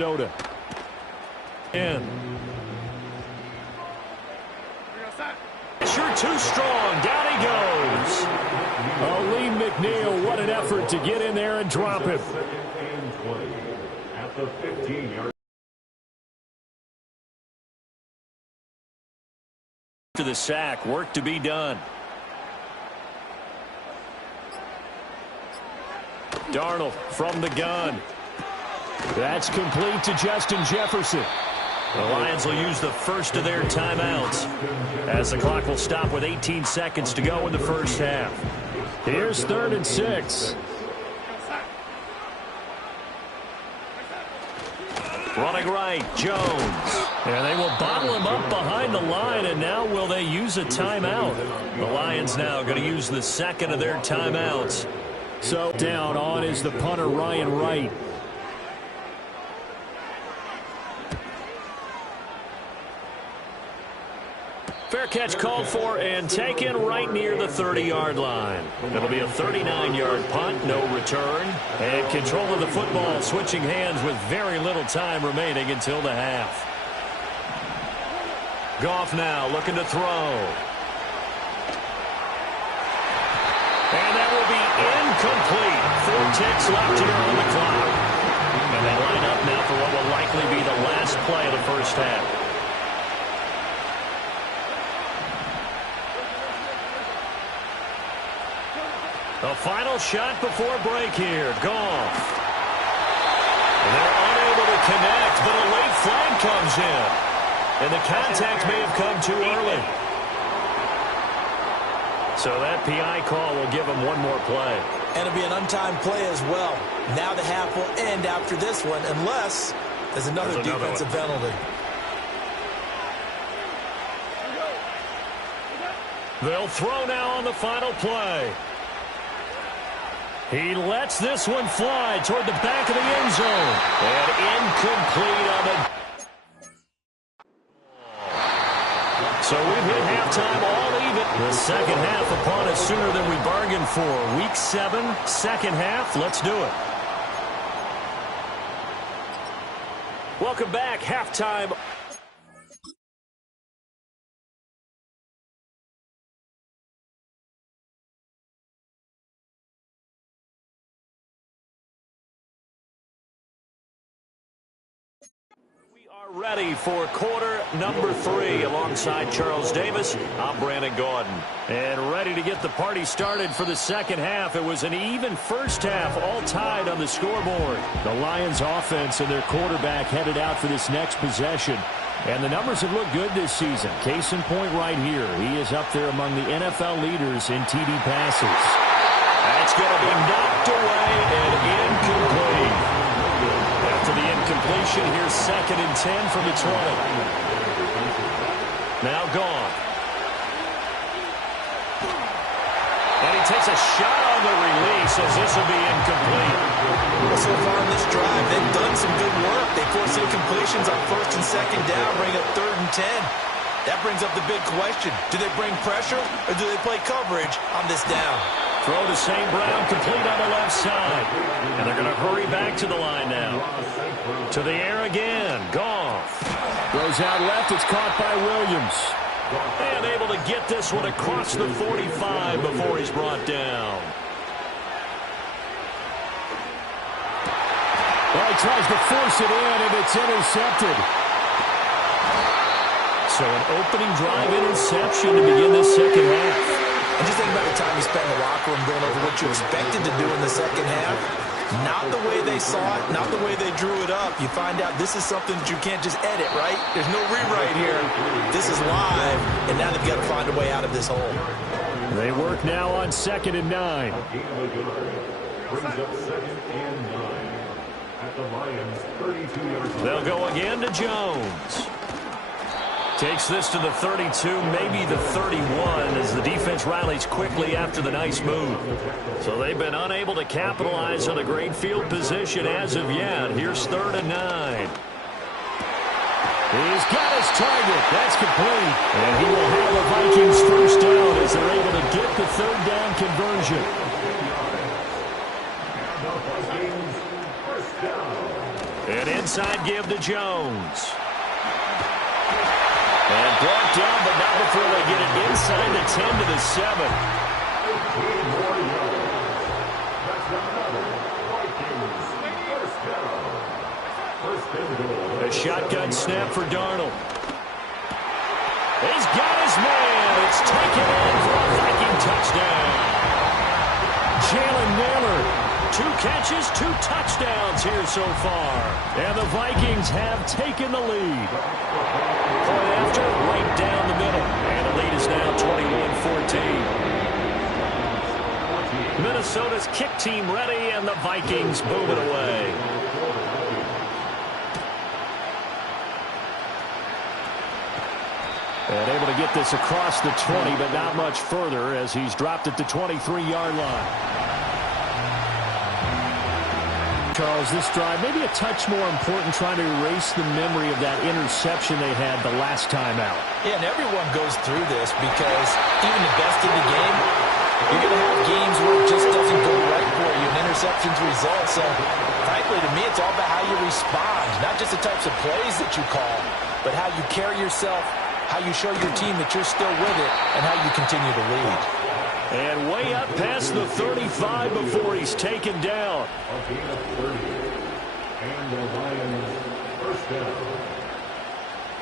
Minnesota. In. Sure too strong. Down he goes. Oh, Lee McNeil, what an effort to get in there and drop him. At the 15-yard. After the sack, work to be done. Darnold from the gun. That's complete to Justin Jefferson. The Lions will use the first of their timeouts as the clock will stop with 18 seconds to go in the first half. Here's 3rd and 6. Running right, Jones. And they will bottle him up behind the line, and now will they use a timeout? The Lions now going to use the second of their timeouts. So down on is the punter, Ryan Wright. Fair catch called for and taken right near the 30-yard line. It'll be a 39-yard punt, no return. And control of the football switching hands with very little time remaining until the half. Goff now looking to throw. And that will be incomplete. 4 ticks left here on the clock. And they line up now for what will likely be the last play of the first half. The final shot before break here. Goff. And they're unable to connect, but a late flag comes in. And the contact may have come too early. So that PI call will give them one more play. And it'll be an untimed play as well. Now the half will end after this one, unless there's another defensive penalty. They'll throw now on the final play. He lets this one fly toward the back of the end zone. And incomplete on the... So we've hit halftime all even. The second half upon us sooner than we bargained for. Week 7, second half. Let's do it. Welcome back. Halftime. Ready for quarter number 3 alongside Charles Davis. I'm Brandon Gordon. And ready to get the party started for the second half. It was an even first half, all tied on the scoreboard. The Lions offense and their quarterback headed out for this next possession. And the numbers have looked good this season. Case in point right here. He is up there among the NFL leaders in TD passes. That's going to be knocked away and incomplete. After the incompletion, here's 2nd and 10 from the 20. Now gone. And he takes a shot on the release as this will be incomplete. Well, so far in this drive, they've done some good work. They force incompletions on 1st and 2nd down, bring up 3rd and 10. That brings up the big question. Do they bring pressure or do they play coverage on this down? Throw to St. Brown, complete on the left side. And they're going to hurry back to the line now. To the air again. Goff. Goes out left. It's caught by Williams. And able to get this one across the 45 before he's brought down. Well, he tries to force it in, and it's intercepted. So an opening drive interception to begin this second half. And just think about the time you spent in the locker room going over what you expected to do in the second half. Not the way they saw it, not the way they drew it up. You find out this is something that you can't just edit, right? There's no rewrite here. This is live, and now they've got to find a way out of this hole. They work now on 2nd and 9. They'll go again to Jones. Takes this to the 32, maybe the 31, as the defense rallies quickly after the nice move. So they've been unable to capitalize on a great field position as of yet. Here's 3rd and 9. He's got his target. That's complete. And he will have the Vikings first down as they're able to get the 3rd down conversion. An inside give to Jones. And brought down, but not before they get it inside the 10 to the 7. A shotgun snap for Darnold. He's got his man. It's taken in for a Viking touchdown. Jalen Naylor, 2 catches, 2 touchdowns here so far. And the Vikings have taken the lead. Point after, right down the middle. And the lead is now 21-14. Minnesota's kick team ready, and the Vikings move it away. And able to get this across the 20, but not much further as he's dropped it to 23-yard line. Charles, this drive maybe a touch more important, trying to erase the memory of that interception they had the last time out. Yeah, and everyone goes through this because even the best in the game, you're going to have games where it just doesn't go right for you, and interceptions result. So, frankly, to me, it's all about how you respond, not just the types of plays that you call, but how you carry yourself, how you show your team that you're still with it, and how you continue to lead. And way up past the 35 before he's taken down.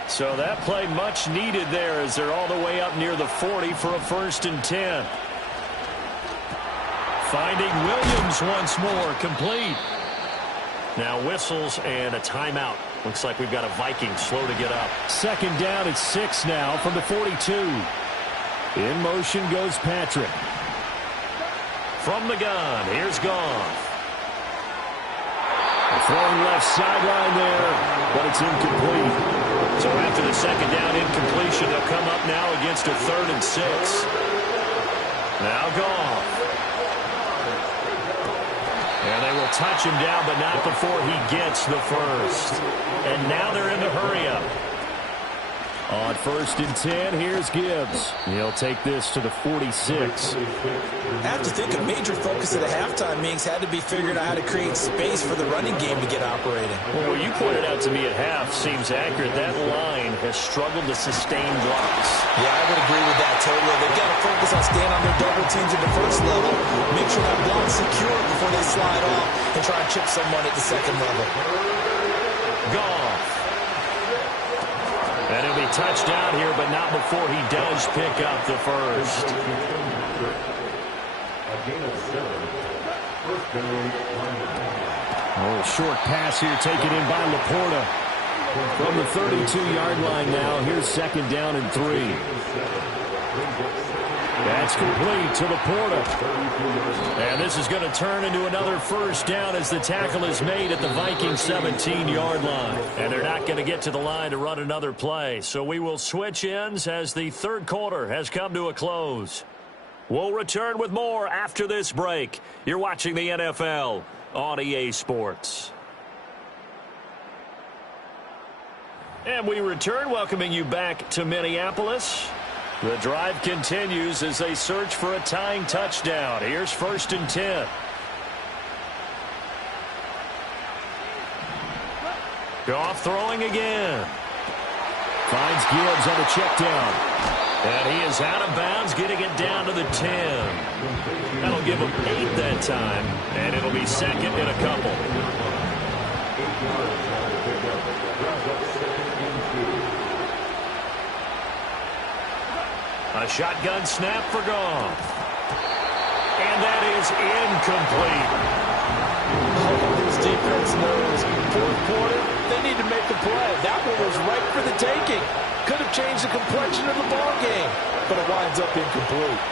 So that play much needed there as they're all the way up near the 40 for a 1st and 10. Finding Williams once more, complete. Now whistles and a timeout. Looks like we've got a Viking slow to get up. 2nd down at 6 now from the 42. In motion goes Patrick. From the gun, here's Goff. Throwing left sideline there, but it's incomplete. So after the 2nd down incompletion, they'll come up now against a 3rd and 6. Now Goff. And they will touch him down, but not before he gets the first. And now they're in the hurry-up. On 1st and 10, here's Gibbs. He'll take this to the 46. I have to think a major focus of the halftime meetings had to be figuring out how to create space for the running game to get operating. Well, what you pointed out to me at half seems accurate. That line has struggled to sustain blocks. Yeah, I would agree with that totally. They've got to focus on staying on their double teams at the 1st level, make sure that block's secure before they slide off, and try and chip someone at the 2nd level. Goff. And he'll be touched down here, but not before he does pick up the first. Oh, short pass here taken in by Laporta. From the 32-yard line now, here's 2nd down and 3. That's complete to Laporta. And this is going to turn into another 1st down as the tackle is made at the Vikings 17-yard line. And they're not going to get to the line to run another play. So we will switch ends as the 3rd quarter has come to a close. We'll return with more after this break. You're watching the NFL on EA Sports. And we return, welcoming you back to Minneapolis. The drive continues as they search for a tying touchdown. Here's 1st and 10. Goff throwing again. Finds Gibbs on the check down. And he is out of bounds, getting it down to the 10. That'll give him 8 that time, and it'll be 2nd and a couple. A shotgun snap for Goff. And that is incomplete. Oh, this defense knows. 4th quarter, they need to make the play. That one was right for the taking. Could have changed the complexion of the ball game, but it winds up incomplete.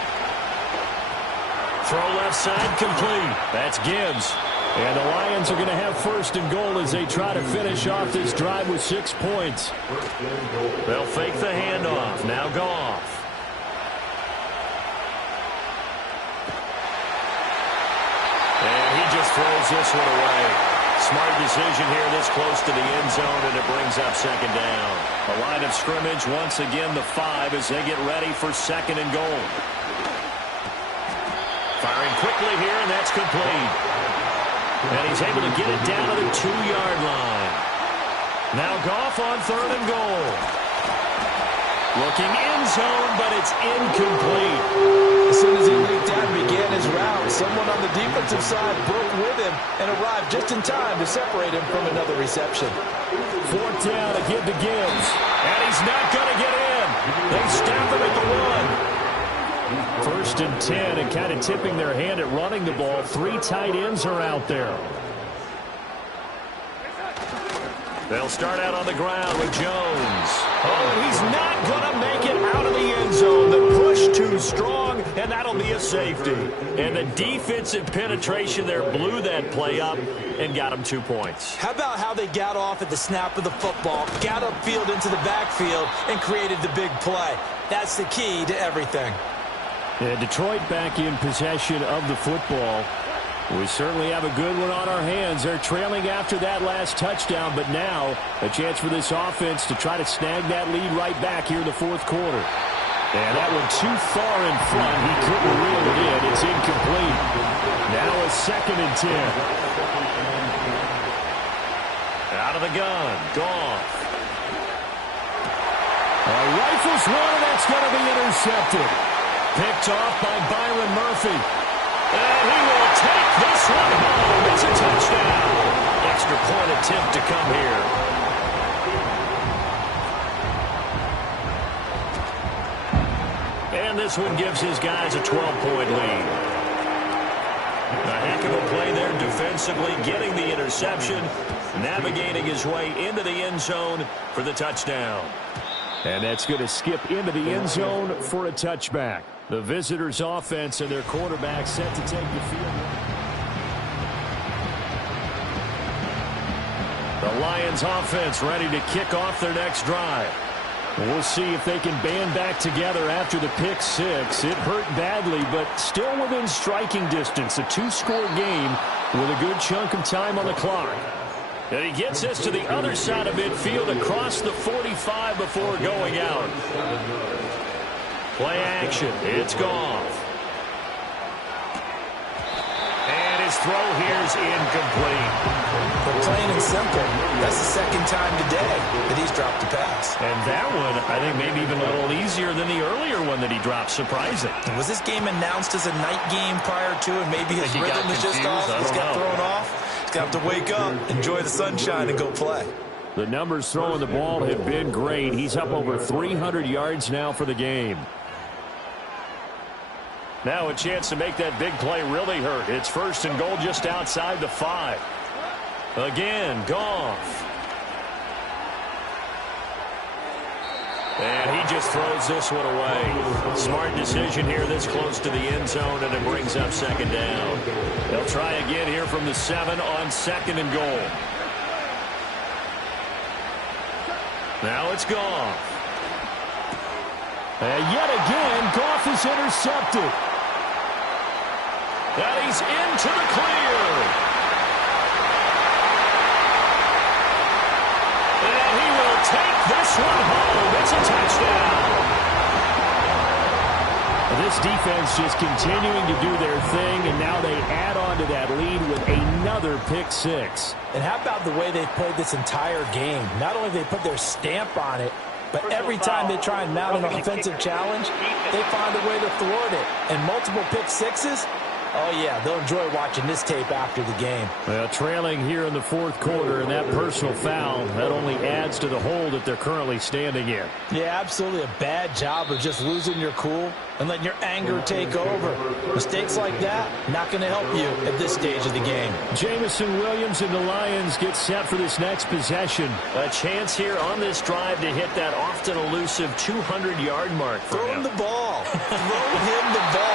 Throw left side complete. That's Gibbs. And the Lions are going to have 1st and goal as they try to finish off this drive with 6 points. They'll fake the handoff. Now Goff. And he just throws this one away. Smart decision here this close to the end zone, and it brings up 2nd down. A line of scrimmage, once again the 5 as they get ready for 2nd and goal. Firing quickly here, and that's complete. And he's able to get it down to the 2-yard line. Now Goff on 3rd and goal. Looking end zone, but it's incomplete. As soon as he leaked out and began his route, someone on the defensive side broke with him and arrived just in time to separate him from another reception. 4th down to give to Gibbs. And he's not going to get in. They stop him at the 1. 1st and 10, and kind of tipping their hand at running the ball. 3 tight ends are out there. They'll start out on the ground with Jones. Oh, and he's not going to make it out of the end zone. The push too strong, and that'll be a safety. And the defensive penetration there blew that play up and got him 2 points. How about how they got off at the snap of the football, got upfield into the backfield, and created the big play? That's the key to everything. And Detroit back in possession of the football. We certainly have a good one on our hands. They're trailing after that last touchdown, but now a chance for this offense to try to snag that lead right back here in the 4th quarter. And that one too far in front. He couldn't reel it in. It's incomplete. Now a 2nd and 10. Out of the gun. Goff. Rifles one, and that's going to be intercepted. Picked off by Byron Murphy. And he will take this one home. It's a touchdown. Extra point attempt to come here. And this one gives his guys a 12-point lead. A heck of a play there defensively, getting the interception, navigating his way into the end zone for the touchdown. And that's going to skip into the end zone for a touchback. The visitors' offense and their quarterback set to take the field. The Lions' offense ready to kick off their next drive. We'll see if they can band back together after the pick 6. It hurt badly, but still within striking distance. A 2-score game with a good chunk of time on the clock. And he gets this to the other side of midfield across the 45 before going out. Play action. It's Goff. And his throw here is incomplete. But plain and simple, that's the 2nd time today that he's dropped a pass. And that one, I think, maybe even a little easier than the earlier one that he dropped. Surprising. Was this game announced as a night game prior to, and maybe his rhythm is just off? He's got thrown off. He's got to wake up, enjoy the sunshine, and go play. The numbers throwing the ball have been great. He's up over 300 yards now for the game. Now a chance to make that big play really hurt. It's 1st and goal just outside the 5. Again, Goff. And he just throws this one away. Smart decision here this close to the end zone, and it brings up 2nd down. They'll try again here from the 7 on 2nd and goal. Now it's Goff. And yet again, Goff is intercepted. And he's into the clear. And he will take this one home. It's a touchdown. This defense just continuing to do their thing, and now they add on to that lead with another pick 6. And how about the way they've played this entire game? Not only do they put their stamp on it, but every time they try and mount an offensive challenge, they find a way to thwart it. And multiple pick 6s, oh, yeah, they'll enjoy watching this tape after the game. Well, trailing here in the 4th quarter, and that personal foul, that only adds to the hole that they're currently standing in. Yeah, absolutely a bad job of just losing your cool and letting your anger take over. Mistakes like that, not going to help you at this stage of the game. Jamison Williams and the Lions get set for this next possession. A chance here on this drive to hit that often elusive 200-yard mark for Throw him. him the ball. Throw him the ball.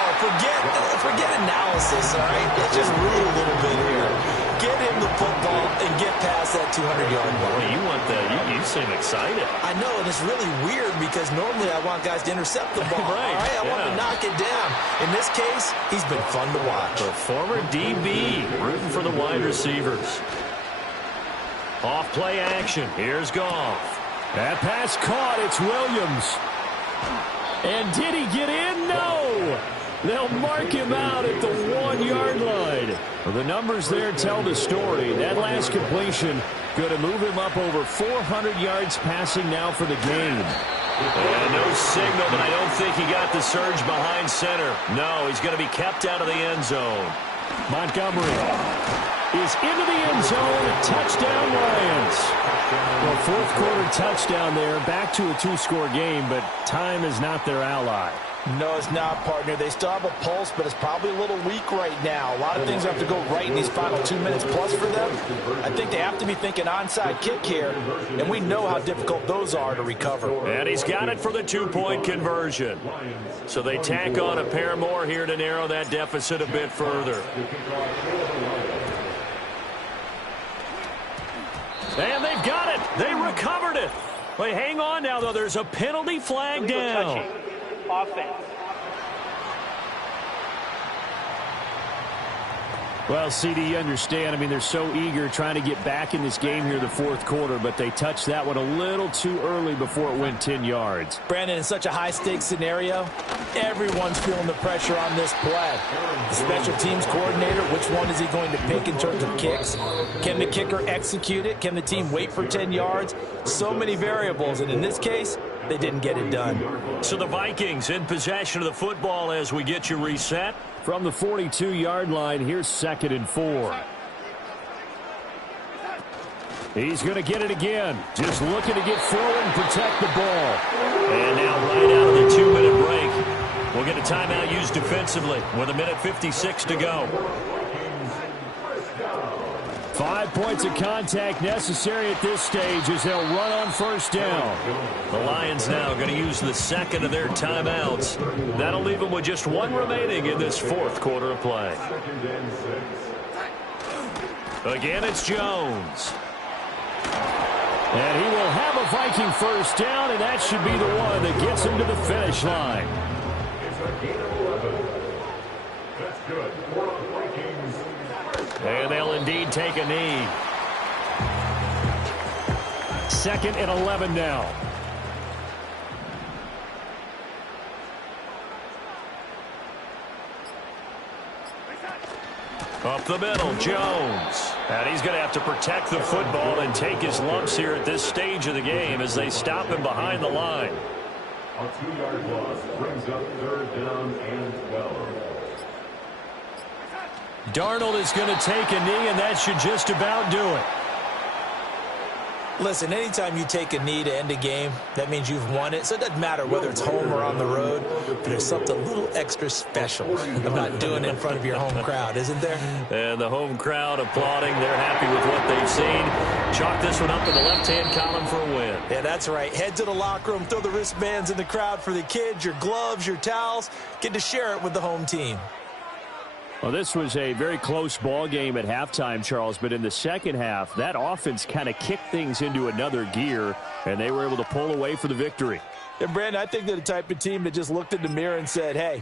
Forget analysis, all right? Let's just root a little bit here. Get him the football and get past that 200-yard mark. Boy, you want that. You seem excited. I know, and it's really weird because normally I want guys to intercept the ball. Right, all right? I want to knock it down. In this case, he's been fun to watch. The former DB rooting for the wide receivers. Off play action. Here's Goff. That pass caught. It's Williams. And did he get in? No. They'll mark him out at the 1-yard line. Well, the numbers there tell the story. That last completion going to move him up over 400 yards passing now for the game. And no signal, but I don't think he got the surge behind center. No, he's going to be kept out of the end zone. Montgomery is into the end zone. Touchdown, Lions. Well, fourth quarter touchdown there. Back to a 2-score game, but time is not their ally. No, it's not, partner. They still have a pulse, but it's probably a little weak right now. A lot of things have to go right in these final 2 minutes plus for them. I think they have to be thinking onside kick here, and we know how difficult those are to recover. And he's got it for the 2-point conversion. So they tack on a pair more here to narrow that deficit a bit further. And they've got it. They recovered it. But hang on now, though. There's a penalty flag down. Offense. Well, CD, you understand. I mean, they're so eager trying to get back in this game here the fourth quarter, but they touched that one a little too early before it went 10 yards. Brandon, in such a high-stakes scenario, everyone's feeling the pressure on this play. The special teams coordinator, which one is he going to pick in terms of kicks? Can the kicker execute it? Can the team wait for 10 yards? So many variables, and in this case, they didn't get it done. So the Vikings in possession of the football as we get you reset. From the 42-yard line, here's 2nd and 4. He's going to get it again. Just looking to get forward and protect the ball. And now right out of the 2-minute break, we'll get a timeout used defensively with 1:56 to go. 5 points of contact necessary at this stage as they'll run on first down. The Lions now going to use the second of their timeouts. That'll leave them with just one remaining in this fourth quarter of play. Again, it's Jones. And he will have a Viking first down, and that should be the one that gets him to the finish line. That's good. And they'll indeed take a knee. 2nd and 11 now. Up the middle, Jones. And he's going to have to protect the football and take his lumps here at this stage of the game as they stop him behind the line. A 2-yard loss brings up 3rd down and 12. Darnold is going to take a knee, and that should just about do it. Listen, anytime you take a knee to end a game, that means you've won it. So it doesn't matter whether it's home or on the road, but there's something a little extra special about doing it in front of your home crowd, isn't there? And the home crowd applauding. They're happy with what they've seen. Chalk this one up in the left-hand column for a win. Yeah, that's right. Head to the locker room, throw the wristbands in the crowd for the kids, your gloves, your towels. Get to share it with the home team. Well, this was a very close ball game at halftime, Charles, but in the second half, that offense kind of kicked things into another gear, and they were able to pull away for the victory. And, Brandon, I think they're the type of team that just looked in the mirror and said, hey,